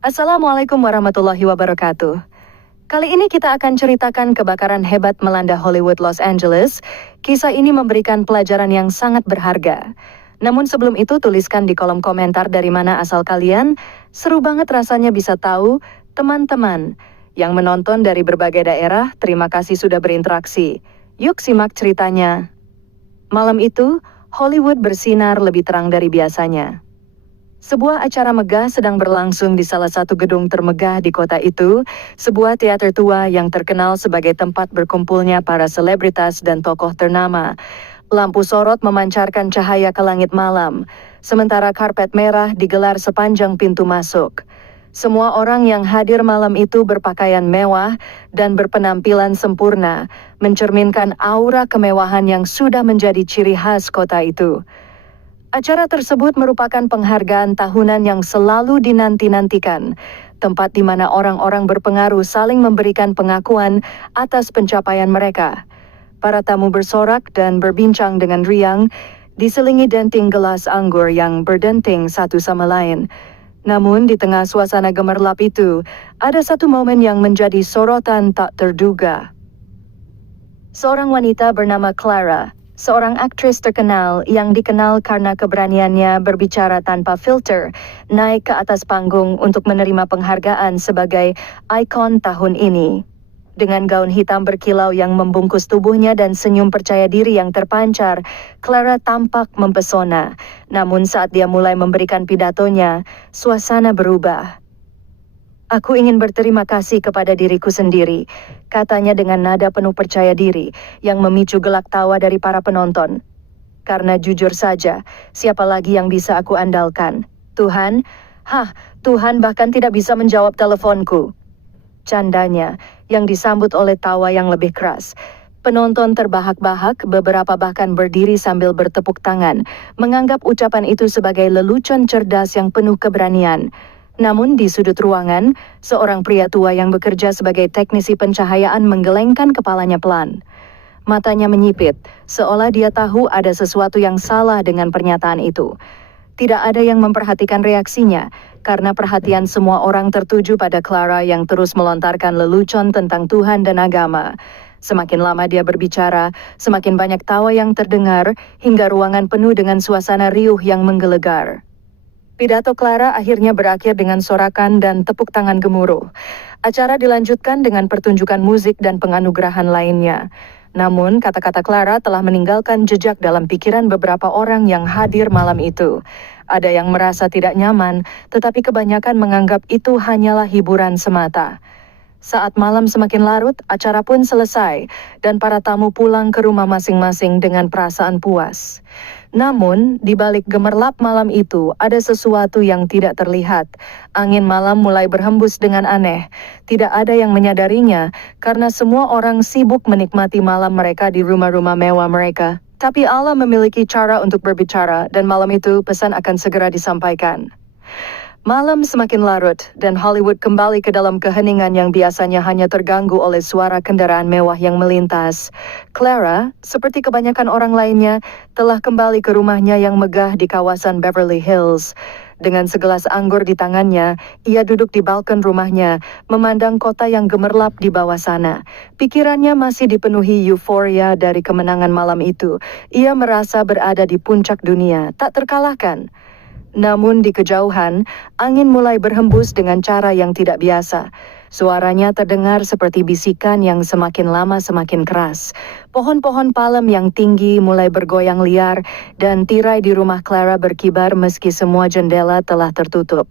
Assalamualaikum warahmatullahi wabarakatuh. Kali ini kita akan ceritakan kebakaran hebat melanda Hollywood Los Angeles. Kisah ini memberikan pelajaran yang sangat berharga. Namun sebelum itu tuliskan di kolom komentar dari mana asal kalian. Seru banget rasanya bisa tahu, teman-teman yang menonton dari berbagai daerah, terima kasih sudah berinteraksi. Yuk simak ceritanya. Malam itu, Hollywood bersinar lebih terang dari biasanya. Sebuah acara megah sedang berlangsung di salah satu gedung termegah di kota itu, sebuah teater tua yang terkenal sebagai tempat berkumpulnya para selebritas dan tokoh ternama. Lampu sorot memancarkan cahaya ke langit malam, sementara karpet merah digelar sepanjang pintu masuk. Semua orang yang hadir malam itu berpakaian mewah dan berpenampilan sempurna, mencerminkan aura kemewahan yang sudah menjadi ciri khas kota itu. Acara tersebut merupakan penghargaan tahunan yang selalu dinanti-nantikan, tempat di mana orang-orang berpengaruh saling memberikan pengakuan atas pencapaian mereka. Para tamu bersorak dan berbincang dengan riang, diselingi denting gelas anggur yang berdenting satu sama lain. Namun di tengah suasana gemerlap itu, ada satu momen yang menjadi sorotan tak terduga. Seorang wanita bernama Clara, seorang aktris terkenal yang dikenal karena keberaniannya berbicara tanpa filter, naik ke atas panggung untuk menerima penghargaan sebagai ikon tahun ini. Dengan gaun hitam berkilau yang membungkus tubuhnya dan senyum percaya diri yang terpancar, Clara tampak mempesona. Namun saat dia mulai memberikan pidatonya, suasana berubah. "Aku ingin berterima kasih kepada diriku sendiri," katanya dengan nada penuh percaya diri yang memicu gelak tawa dari para penonton. "Karena jujur saja, siapa lagi yang bisa aku andalkan? Tuhan? Tuhan bahkan tidak bisa menjawab teleponku." Candanya, yang disambut oleh tawa yang lebih keras. Penonton terbahak-bahak, beberapa bahkan berdiri sambil bertepuk tangan, menganggap ucapan itu sebagai lelucon cerdas yang penuh keberanian. Namun di sudut ruangan, seorang pria tua yang bekerja sebagai teknisi pencahayaan menggelengkan kepalanya pelan. Matanya menyipit, seolah dia tahu ada sesuatu yang salah dengan pernyataan itu. Tidak ada yang memperhatikan reaksinya, karena perhatian semua orang tertuju pada Clara yang terus melontarkan lelucon tentang Tuhan dan agama. Semakin lama dia berbicara, semakin banyak tawa yang terdengar, hingga ruangan penuh dengan suasana riuh yang menggelegar. Pidato Clara akhirnya berakhir dengan sorakan dan tepuk tangan gemuruh. Acara dilanjutkan dengan pertunjukan musik dan penganugerahan lainnya. Namun, kata-kata Clara telah meninggalkan jejak dalam pikiran beberapa orang yang hadir malam itu. Ada yang merasa tidak nyaman, tetapi kebanyakan menganggap itu hanyalah hiburan semata. Saat malam semakin larut, acara pun selesai, dan para tamu pulang ke rumah masing-masing dengan perasaan puas. Namun, di balik gemerlap malam itu, ada sesuatu yang tidak terlihat. Angin malam mulai berhembus dengan aneh. Tidak ada yang menyadarinya, karena semua orang sibuk menikmati malam mereka di rumah-rumah mewah mereka. Tapi Allah memiliki cara untuk berbicara, dan malam itu pesan akan segera disampaikan. Malam semakin larut, dan Hollywood kembali ke dalam keheningan yang biasanya hanya terganggu oleh suara kendaraan mewah yang melintas. Clara, seperti kebanyakan orang lainnya, telah kembali ke rumahnya yang megah di kawasan Beverly Hills. Dengan segelas anggur di tangannya, ia duduk di balkon rumahnya, memandang kota yang gemerlap di bawah sana. Pikirannya masih dipenuhi euforia dari kemenangan malam itu. Ia merasa berada di puncak dunia, tak terkalahkan. Namun di kejauhan, angin mulai berhembus dengan cara yang tidak biasa. Suaranya terdengar seperti bisikan yang semakin lama semakin keras. Pohon-pohon palem yang tinggi mulai bergoyang liar, dan tirai di rumah Clara berkibar meski semua jendela telah tertutup.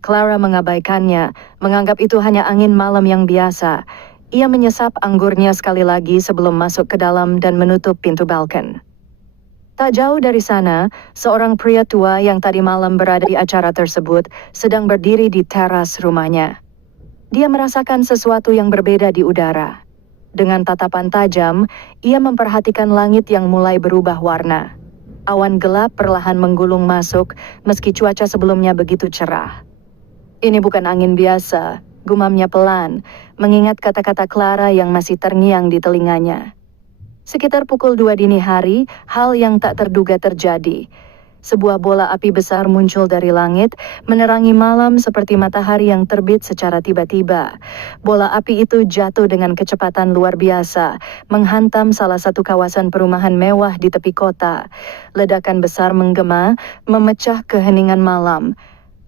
Clara mengabaikannya, menganggap itu hanya angin malam yang biasa. Ia menyesap anggurnya sekali lagi sebelum masuk ke dalam dan menutup pintu balkon. Tak jauh dari sana, seorang pria tua yang tadi malam berada di acara tersebut sedang berdiri di teras rumahnya. Dia merasakan sesuatu yang berbeda di udara. Dengan tatapan tajam, ia memperhatikan langit yang mulai berubah warna. Awan gelap perlahan menggulung masuk, meski cuaca sebelumnya begitu cerah. "Ini bukan angin biasa," gumamnya pelan, mengingat kata-kata Clara yang masih terngiang di telinganya. Sekitar pukul 2 dini hari, hal yang tak terduga terjadi. sebuah bola api besar muncul dari langit, menerangi malam seperti matahari yang terbit secara tiba-tiba. Bola api itu jatuh dengan kecepatan luar biasa, menghantam salah satu kawasan perumahan mewah di tepi kota. Ledakan besar menggema, memecah keheningan malam.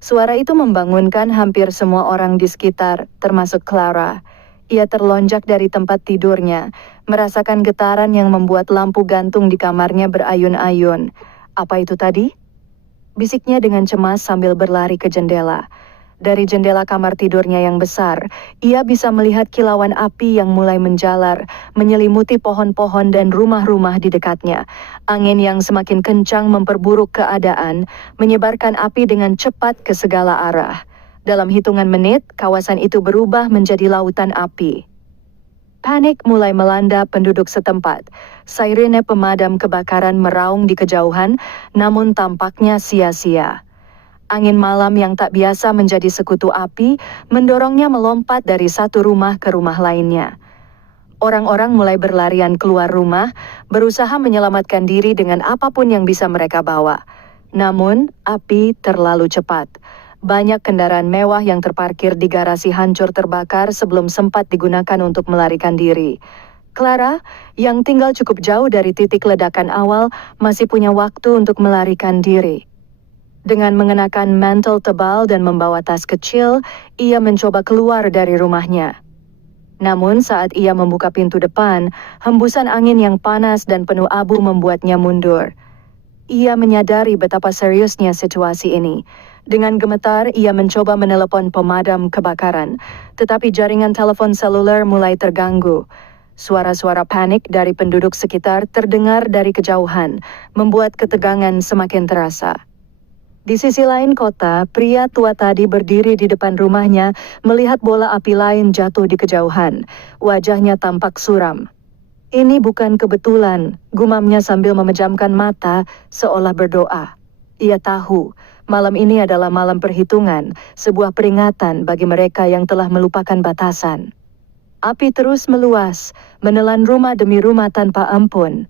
Suara itu membangunkan hampir semua orang di sekitar, termasuk Clara. Ia terlonjak dari tempat tidurnya, merasakan getaran yang membuat lampu gantung di kamarnya berayun-ayun. "Apa itu tadi?" bisiknya dengan cemas sambil berlari ke jendela. Dari jendela kamar tidurnya yang besar, ia bisa melihat kilauan api yang mulai menjalar, menyelimuti pohon-pohon dan rumah-rumah di dekatnya. Angin yang semakin kencang memperburuk keadaan, menyebarkan api dengan cepat ke segala arah. Dalam hitungan menit, kawasan itu berubah menjadi lautan api. Panik mulai melanda penduduk setempat. Sirene pemadam kebakaran meraung di kejauhan, namun tampaknya sia-sia. Angin malam yang tak biasa menjadi sekutu api, mendorongnya melompat dari satu rumah ke rumah lainnya. Orang-orang mulai berlarian keluar rumah, berusaha menyelamatkan diri dengan apapun yang bisa mereka bawa. Namun, api terlalu cepat. Banyak kendaraan mewah yang terparkir di garasi hancur terbakar sebelum sempat digunakan untuk melarikan diri. Clara, yang tinggal cukup jauh dari titik ledakan awal, masih punya waktu untuk melarikan diri. Dengan mengenakan mantel tebal dan membawa tas kecil, ia mencoba keluar dari rumahnya. Namun saat ia membuka pintu depan, hembusan angin yang panas dan penuh abu membuatnya mundur. Ia menyadari betapa seriusnya situasi ini. Dengan gemetar, ia mencoba menelepon pemadam kebakaran, tetapi jaringan telepon seluler mulai terganggu. Suara-suara panik dari penduduk sekitar terdengar dari kejauhan, membuat ketegangan semakin terasa. Di sisi lain kota, pria tua tadi berdiri di depan rumahnya, melihat bola api lain jatuh di kejauhan. Wajahnya tampak suram. "Ini bukan kebetulan," gumamnya sambil memejamkan mata, seolah berdoa. Ia tahu, malam ini adalah malam perhitungan, sebuah peringatan bagi mereka yang telah melupakan batasan. Api terus meluas, menelan rumah demi rumah tanpa ampun.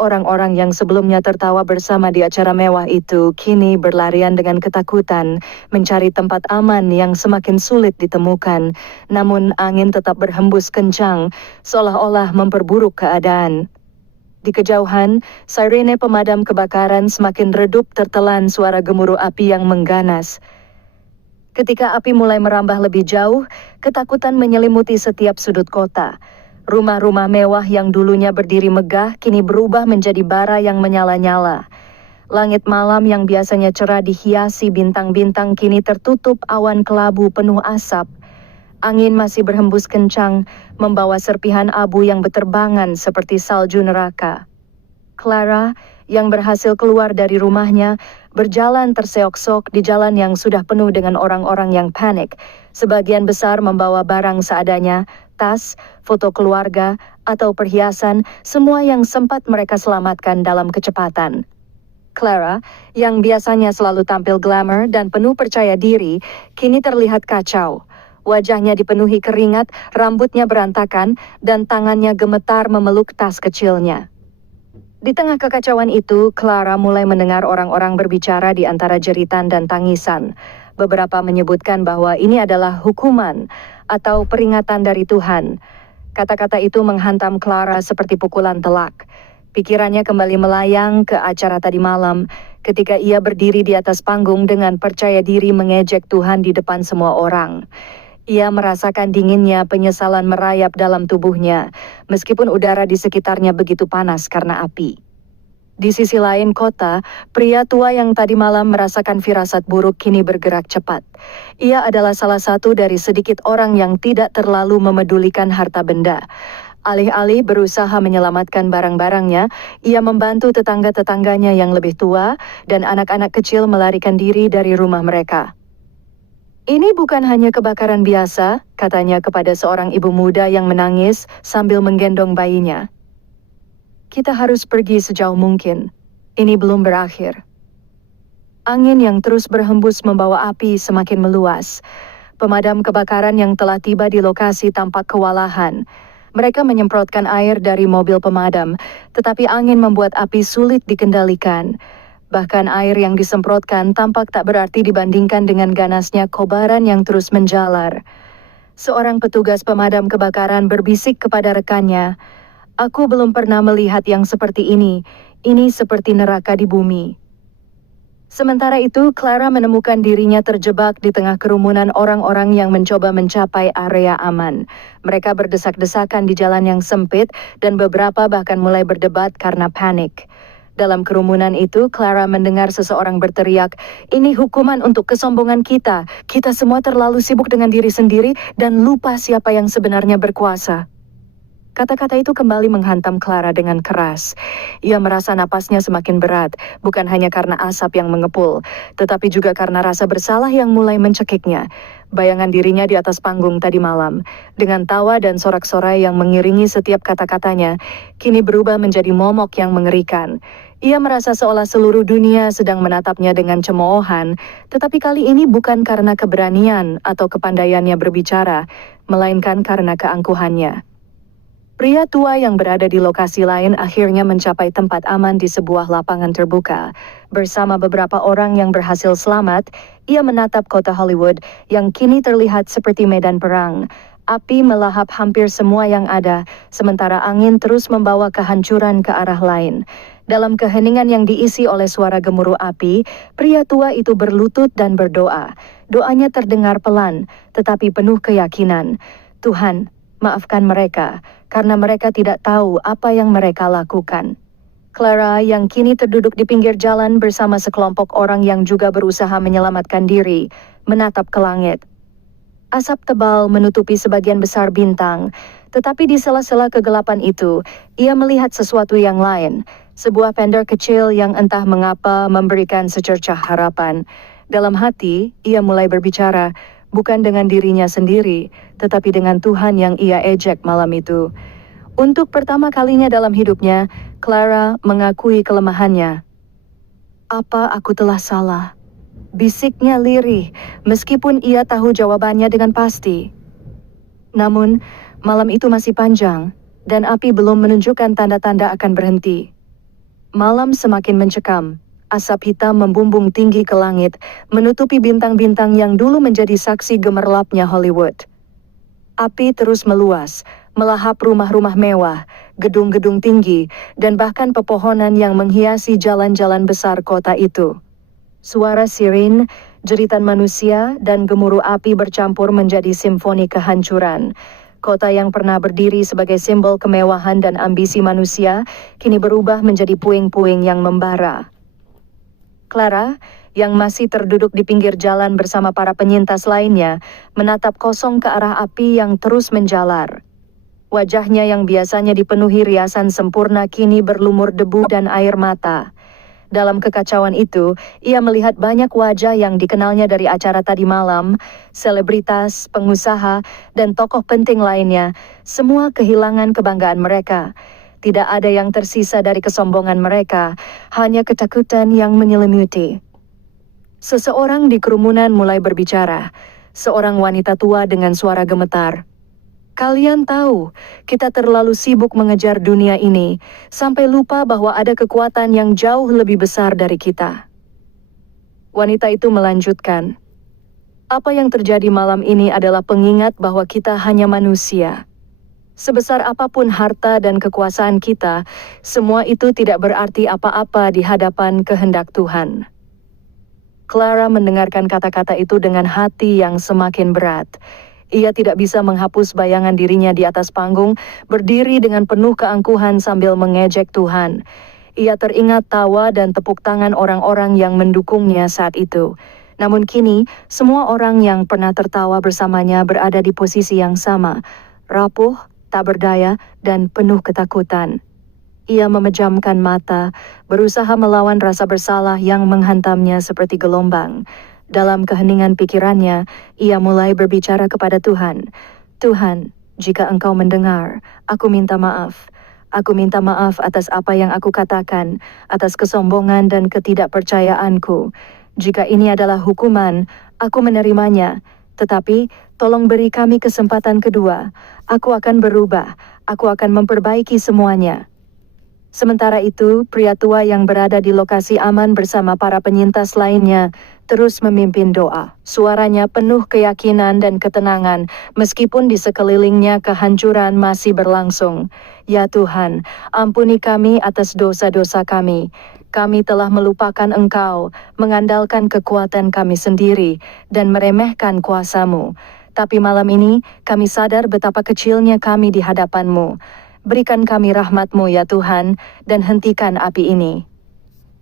Orang-orang yang sebelumnya tertawa bersama di acara mewah itu kini berlarian dengan ketakutan, mencari tempat aman yang semakin sulit ditemukan. Namun angin tetap berhembus kencang, seolah-olah memperburuk keadaan. Di kejauhan, sirene pemadam kebakaran semakin redup tertelan suara gemuruh api yang mengganas. Ketika api mulai merambah lebih jauh, ketakutan menyelimuti setiap sudut kota. Rumah-rumah mewah yang dulunya berdiri megah kini berubah menjadi bara yang menyala-nyala. Langit malam yang biasanya cerah dihiasi bintang-bintang kini tertutup awan kelabu penuh asap. Angin masih berhembus kencang, membawa serpihan abu yang berterbangan seperti salju neraka. Clara, yang berhasil keluar dari rumahnya, berjalan terseok-sok di jalan yang sudah penuh dengan orang-orang yang panik. Sebagian besar membawa barang seadanya, tas, foto keluarga, atau perhiasan, semua yang sempat mereka selamatkan dalam kecepatan. Clara, yang biasanya selalu tampil glamour dan penuh percaya diri, kini terlihat kacau. Wajahnya dipenuhi keringat, rambutnya berantakan, dan tangannya gemetar memeluk tas kecilnya. Di tengah kekacauan itu, Clara mulai mendengar orang-orang berbicara di antara jeritan dan tangisan. Beberapa menyebutkan bahwa ini adalah hukuman atau peringatan dari Tuhan. Kata-kata itu menghantam Clara seperti pukulan telak. Pikirannya kembali melayang ke acara tadi malam, ketika ia berdiri di atas panggung dengan percaya diri mengejek Tuhan di depan semua orang. Ia merasakan dinginnya penyesalan merayap dalam tubuhnya, meskipun udara di sekitarnya begitu panas karena api. Di sisi lain kota, pria tua yang tadi malam merasakan firasat buruk kini bergerak cepat. Ia adalah salah satu dari sedikit orang yang tidak terlalu memedulikan harta benda. Alih-alih berusaha menyelamatkan barang-barangnya, ia membantu tetangga-tetangganya yang lebih tua dan anak-anak kecil melarikan diri dari rumah mereka. "Ini bukan hanya kebakaran biasa," katanya kepada seorang ibu muda yang menangis sambil menggendong bayinya. "Kita harus pergi sejauh mungkin. Ini belum berakhir." Angin yang terus berhembus membawa api semakin meluas. Pemadam kebakaran yang telah tiba di lokasi tampak kewalahan. Mereka menyemprotkan air dari mobil pemadam, tetapi angin membuat api sulit dikendalikan. Bahkan air yang disemprotkan tampak tak berarti dibandingkan dengan ganasnya kobaran yang terus menjalar. Seorang petugas pemadam kebakaran berbisik kepada rekannya, "Aku belum pernah melihat yang seperti ini. Ini seperti neraka di bumi." Sementara itu, Clara menemukan dirinya terjebak di tengah kerumunan orang-orang yang mencoba mencapai area aman. Mereka berdesak-desakan di jalan yang sempit dan beberapa bahkan mulai berdebat karena panik. Dalam kerumunan itu, Clara mendengar seseorang berteriak, "Ini hukuman untuk kesombongan kita. Kita semua terlalu sibuk dengan diri sendiri dan lupa siapa yang sebenarnya berkuasa." Kata-kata itu kembali menghantam Clara dengan keras. Ia merasa napasnya semakin berat, bukan hanya karena asap yang mengepul, tetapi juga karena rasa bersalah yang mulai mencekiknya. Bayangan dirinya di atas panggung tadi malam, dengan tawa dan sorak-sorai yang mengiringi setiap kata-katanya, kini berubah menjadi momok yang mengerikan. Ia merasa seolah seluruh dunia sedang menatapnya dengan cemoohan, tetapi kali ini bukan karena keberanian atau kepandaiannya berbicara, melainkan karena keangkuhannya. Pria tua yang berada di lokasi lain akhirnya mencapai tempat aman di sebuah lapangan terbuka. Bersama beberapa orang yang berhasil selamat, ia menatap kota Hollywood yang kini terlihat seperti medan perang. Api melahap hampir semua yang ada, sementara angin terus membawa kehancuran ke arah lain. Dalam keheningan yang diisi oleh suara gemuruh api, pria tua itu berlutut dan berdoa. Doanya terdengar pelan, tetapi penuh keyakinan. "Tuhan, maafkan mereka, karena mereka tidak tahu apa yang mereka lakukan." Clara yang kini terduduk di pinggir jalan bersama sekelompok orang yang juga berusaha menyelamatkan diri, menatap ke langit. Asap tebal menutupi sebagian besar bintang, tetapi di sela-sela kegelapan itu, ia melihat sesuatu yang lain, sebuah pendar kecil yang entah mengapa memberikan secercah harapan. Dalam hati, ia mulai berbicara, bukan dengan dirinya sendiri, tetapi dengan Tuhan yang ia ejek malam itu. Untuk pertama kalinya dalam hidupnya, Clara mengakui kelemahannya. "Apa aku telah salah?" bisiknya lirih, meskipun ia tahu jawabannya dengan pasti. Namun, malam itu masih panjang, dan api belum menunjukkan tanda-tanda akan berhenti. Malam semakin mencekam. Asap hitam membumbung tinggi ke langit, menutupi bintang-bintang yang dulu menjadi saksi gemerlapnya Hollywood. Api terus meluas, melahap rumah-rumah mewah, gedung-gedung tinggi, dan bahkan pepohonan yang menghiasi jalan-jalan besar kota itu. Suara siren, jeritan manusia, dan gemuruh api bercampur menjadi simfoni kehancuran. Kota yang pernah berdiri sebagai simbol kemewahan dan ambisi manusia, kini berubah menjadi puing-puing yang membara. Clara, yang masih terduduk di pinggir jalan bersama para penyintas lainnya, menatap kosong ke arah api yang terus menjalar. Wajahnya yang biasanya dipenuhi riasan sempurna kini berlumur debu dan air mata. Dalam kekacauan itu, ia melihat banyak wajah yang dikenalnya dari acara tadi malam, selebritas, pengusaha, dan tokoh penting lainnya, semua kehilangan kebanggaan mereka. Tidak ada yang tersisa dari kesombongan mereka, hanya ketakutan yang menyelimuti. Seseorang di kerumunan mulai berbicara, seorang wanita tua dengan suara gemetar. "Kalian tahu, kita terlalu sibuk mengejar dunia ini, sampai lupa bahwa ada kekuatan yang jauh lebih besar dari kita." Wanita itu melanjutkan, "Apa yang terjadi malam ini adalah pengingat bahwa kita hanya manusia. Sebesar apapun harta dan kekuasaan kita, semua itu tidak berarti apa-apa di hadapan kehendak Tuhan." Clara mendengarkan kata-kata itu dengan hati yang semakin berat. Ia tidak bisa menghapus bayangan dirinya di atas panggung, berdiri dengan penuh keangkuhan sambil mengejek Tuhan. Ia teringat tawa dan tepuk tangan orang-orang yang mendukungnya saat itu. Namun kini, semua orang yang pernah tertawa bersamanya berada di posisi yang sama, rapuh, tak berdaya, dan penuh ketakutan. Ia memejamkan mata, berusaha melawan rasa bersalah yang menghantamnya seperti gelombang. Dalam keheningan pikirannya, ia mulai berbicara kepada Tuhan. "Tuhan, jika Engkau mendengar, aku minta maaf. Aku minta maaf atas apa yang aku katakan, atas kesombongan dan ketidakpercayaanku. Jika ini adalah hukuman, aku menerimanya. Tetapi, tolong beri kami kesempatan kedua. Aku akan berubah. Aku akan memperbaiki semuanya." Sementara itu, pria tua yang berada di lokasi aman bersama para penyintas lainnya terus memimpin doa. Suaranya penuh keyakinan dan ketenangan, meskipun di sekelilingnya kehancuran masih berlangsung. Ya Tuhan, ampuni kami atas dosa-dosa kami. Kami telah melupakan Engkau, mengandalkan kekuatan kami sendiri, dan meremehkan kuasa-Mu. Tapi malam ini, kami sadar betapa kecilnya kami di hadapan-Mu. Berikan kami rahmat-Mu ya Tuhan, dan hentikan api ini.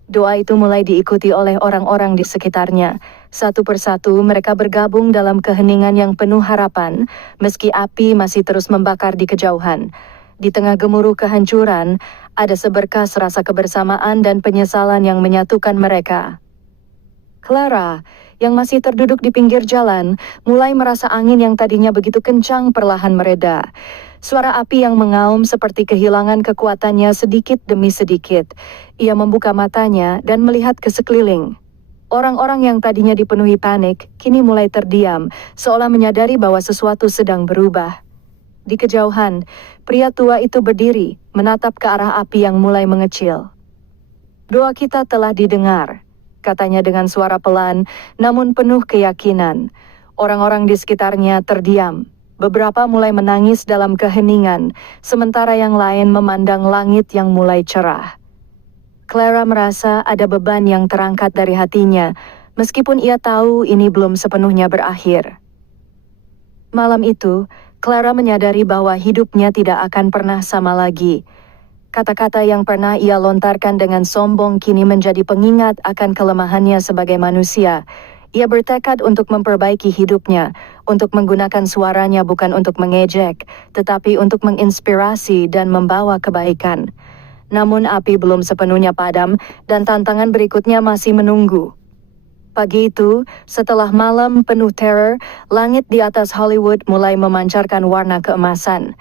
Doa itu mulai diikuti oleh orang-orang di sekitarnya. Satu persatu mereka bergabung dalam keheningan yang penuh harapan, meski api masih terus membakar di kejauhan. Di tengah gemuruh kehancuran, ada seberkas rasa kebersamaan dan penyesalan yang menyatukan mereka. Clara, yang masih terduduk di pinggir jalan, mulai merasa angin yang tadinya begitu kencang perlahan mereda. Suara api yang mengaum seperti kehilangan kekuatannya sedikit demi sedikit. Ia membuka matanya dan melihat ke sekeliling. Orang-orang yang tadinya dipenuhi panik, kini mulai terdiam, seolah menyadari bahwa sesuatu sedang berubah. Di kejauhan, pria tua itu berdiri, menatap ke arah api yang mulai mengecil. "Doa kita telah didengar," katanya dengan suara pelan, namun penuh keyakinan. Orang-orang di sekitarnya terdiam. Beberapa mulai menangis dalam keheningan, sementara yang lain memandang langit yang mulai cerah. Clara merasa ada beban yang terangkat dari hatinya, meskipun ia tahu ini belum sepenuhnya berakhir. Malam itu, Clara menyadari bahwa hidupnya tidak akan pernah sama lagi. Kata-kata yang pernah ia lontarkan dengan sombong kini menjadi pengingat akan kelemahannya sebagai manusia. Ia bertekad untuk memperbaiki hidupnya, untuk menggunakan suaranya bukan untuk mengejek, tetapi untuk menginspirasi dan membawa kebaikan. Namun api belum sepenuhnya padam, dan tantangan berikutnya masih menunggu. Pagi itu, setelah malam penuh teror, langit di atas Hollywood mulai memancarkan warna keemasan.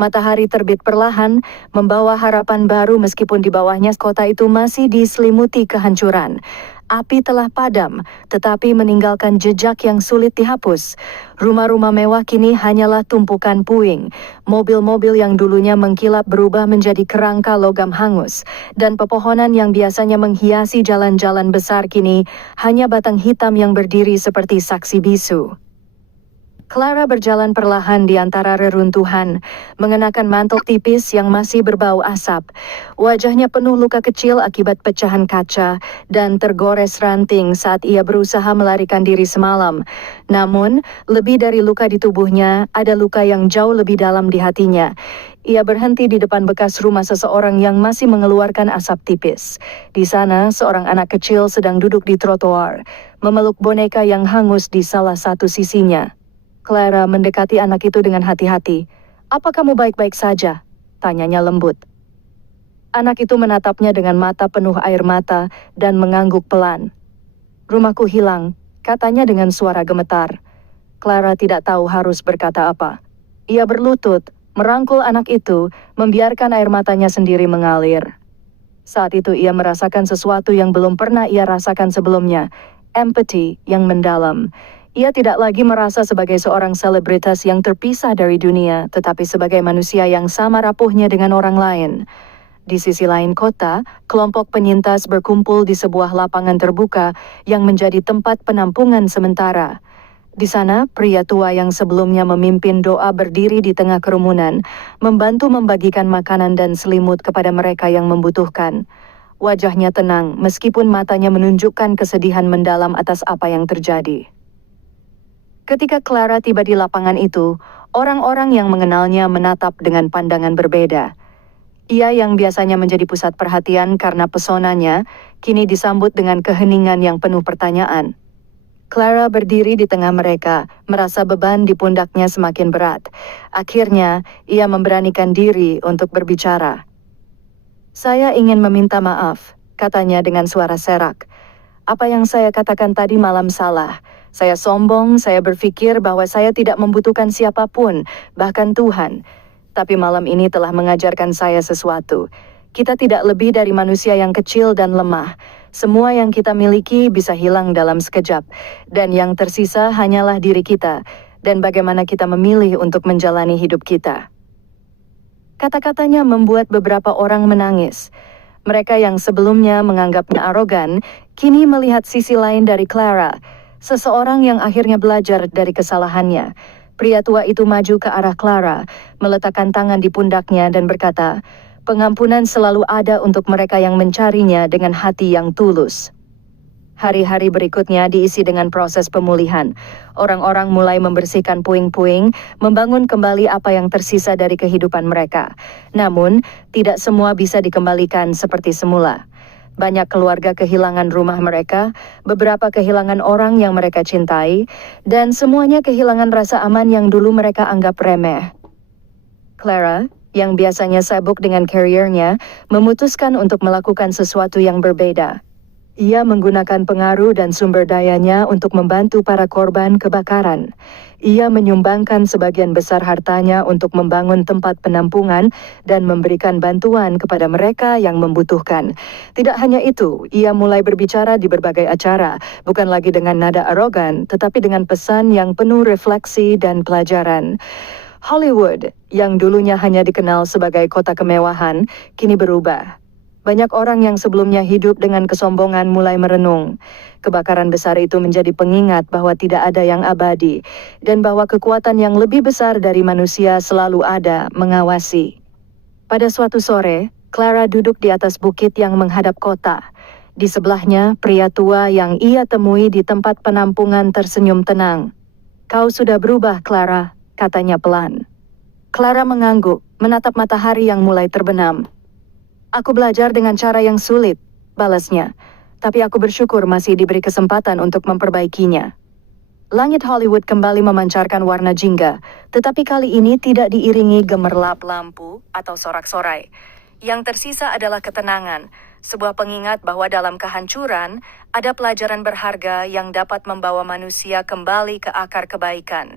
Matahari terbit perlahan, membawa harapan baru meskipun di bawahnya kota itu masih diselimuti kehancuran. Api telah padam, tetapi meninggalkan jejak yang sulit dihapus. Rumah-rumah mewah kini hanyalah tumpukan puing. Mobil-mobil yang dulunya mengkilap berubah menjadi kerangka logam hangus. Dan pepohonan yang biasanya menghiasi jalan-jalan besar kini hanya batang hitam yang berdiri seperti saksi bisu. Clara berjalan perlahan di antara reruntuhan, mengenakan mantel tipis yang masih berbau asap. Wajahnya penuh luka kecil akibat pecahan kaca dan tergores ranting saat ia berusaha melarikan diri semalam. Namun, lebih dari luka di tubuhnya, ada luka yang jauh lebih dalam di hatinya. Ia berhenti di depan bekas rumah seseorang yang masih mengeluarkan asap tipis. Di sana, seorang anak kecil sedang duduk di trotoar, memeluk boneka yang hangus di salah satu sisinya. Clara mendekati anak itu dengan hati-hati. "Apa kamu baik-baik saja?" tanyanya lembut. Anak itu menatapnya dengan mata penuh air mata dan mengangguk pelan. "Rumahku hilang," katanya dengan suara gemetar. Clara tidak tahu harus berkata apa. Ia berlutut, merangkul anak itu, membiarkan air matanya sendiri mengalir. Saat itu ia merasakan sesuatu yang belum pernah ia rasakan sebelumnya, empati yang mendalam. Ia tidak lagi merasa sebagai seorang selebritas yang terpisah dari dunia, tetapi sebagai manusia yang sama rapuhnya dengan orang lain. Di sisi lain kota, kelompok penyintas berkumpul di sebuah lapangan terbuka yang menjadi tempat penampungan sementara. Di sana, pria tua yang sebelumnya memimpin doa berdiri di tengah kerumunan, membantu membagikan makanan dan selimut kepada mereka yang membutuhkan. Wajahnya tenang, meskipun matanya menunjukkan kesedihan mendalam atas apa yang terjadi. Ketika Clara tiba di lapangan itu, orang-orang yang mengenalnya menatap dengan pandangan berbeda. Ia yang biasanya menjadi pusat perhatian karena pesonanya, kini disambut dengan keheningan yang penuh pertanyaan. Clara berdiri di tengah mereka, merasa beban di pundaknya semakin berat. Akhirnya, ia memberanikan diri untuk berbicara. "Saya ingin meminta maaf," katanya dengan suara serak. "Apa yang saya katakan tadi malam salah. Saya sombong, saya berpikir bahwa saya tidak membutuhkan siapapun, bahkan Tuhan. Tapi malam ini telah mengajarkan saya sesuatu. Kita tidak lebih dari manusia yang kecil dan lemah. Semua yang kita miliki bisa hilang dalam sekejap, dan yang tersisa hanyalah diri kita, dan bagaimana kita memilih untuk menjalani hidup kita." Kata-katanya membuat beberapa orang menangis. Mereka yang sebelumnya menganggapnya arogan, kini melihat sisi lain dari Clara, seseorang yang akhirnya belajar dari kesalahannya. Pria tua itu maju ke arah Clara, meletakkan tangan di pundaknya dan berkata, "Pengampunan selalu ada untuk mereka yang mencarinya dengan hati yang tulus." Hari-hari berikutnya diisi dengan proses pemulihan. Orang-orang mulai membersihkan puing-puing, membangun kembali apa yang tersisa dari kehidupan mereka. Namun, tidak semua bisa dikembalikan seperti semula. Banyak keluarga kehilangan rumah mereka, beberapa kehilangan orang yang mereka cintai, dan semuanya kehilangan rasa aman yang dulu mereka anggap remeh. Clara, yang biasanya sibuk dengan karirnya, memutuskan untuk melakukan sesuatu yang berbeda. Ia menggunakan pengaruh dan sumber dayanya untuk membantu para korban kebakaran. Ia menyumbangkan sebagian besar hartanya untuk membangun tempat penampungan dan memberikan bantuan kepada mereka yang membutuhkan. Tidak hanya itu, ia mulai berbicara di berbagai acara, bukan lagi dengan nada arogan, tetapi dengan pesan yang penuh refleksi dan pelajaran. Hollywood, yang dulunya hanya dikenal sebagai kota kemewahan, kini berubah. Banyak orang yang sebelumnya hidup dengan kesombongan mulai merenung. Kebakaran besar itu menjadi pengingat bahwa tidak ada yang abadi, dan bahwa kekuatan yang lebih besar dari manusia selalu ada mengawasi. Pada suatu sore, Clara duduk di atas bukit yang menghadap kota. Di sebelahnya, pria tua yang ia temui di tempat penampungan tersenyum tenang. "Kau sudah berubah, Clara," katanya pelan. Clara mengangguk, menatap matahari yang mulai terbenam. "Aku belajar dengan cara yang sulit," balasnya. "Tapi aku bersyukur masih diberi kesempatan untuk memperbaikinya." Langit Hollywood kembali memancarkan warna jingga, tetapi kali ini tidak diiringi gemerlap lampu atau sorak-sorai. Yang tersisa adalah ketenangan, sebuah pengingat bahwa dalam kehancuran, ada pelajaran berharga yang dapat membawa manusia kembali ke akar kebaikan.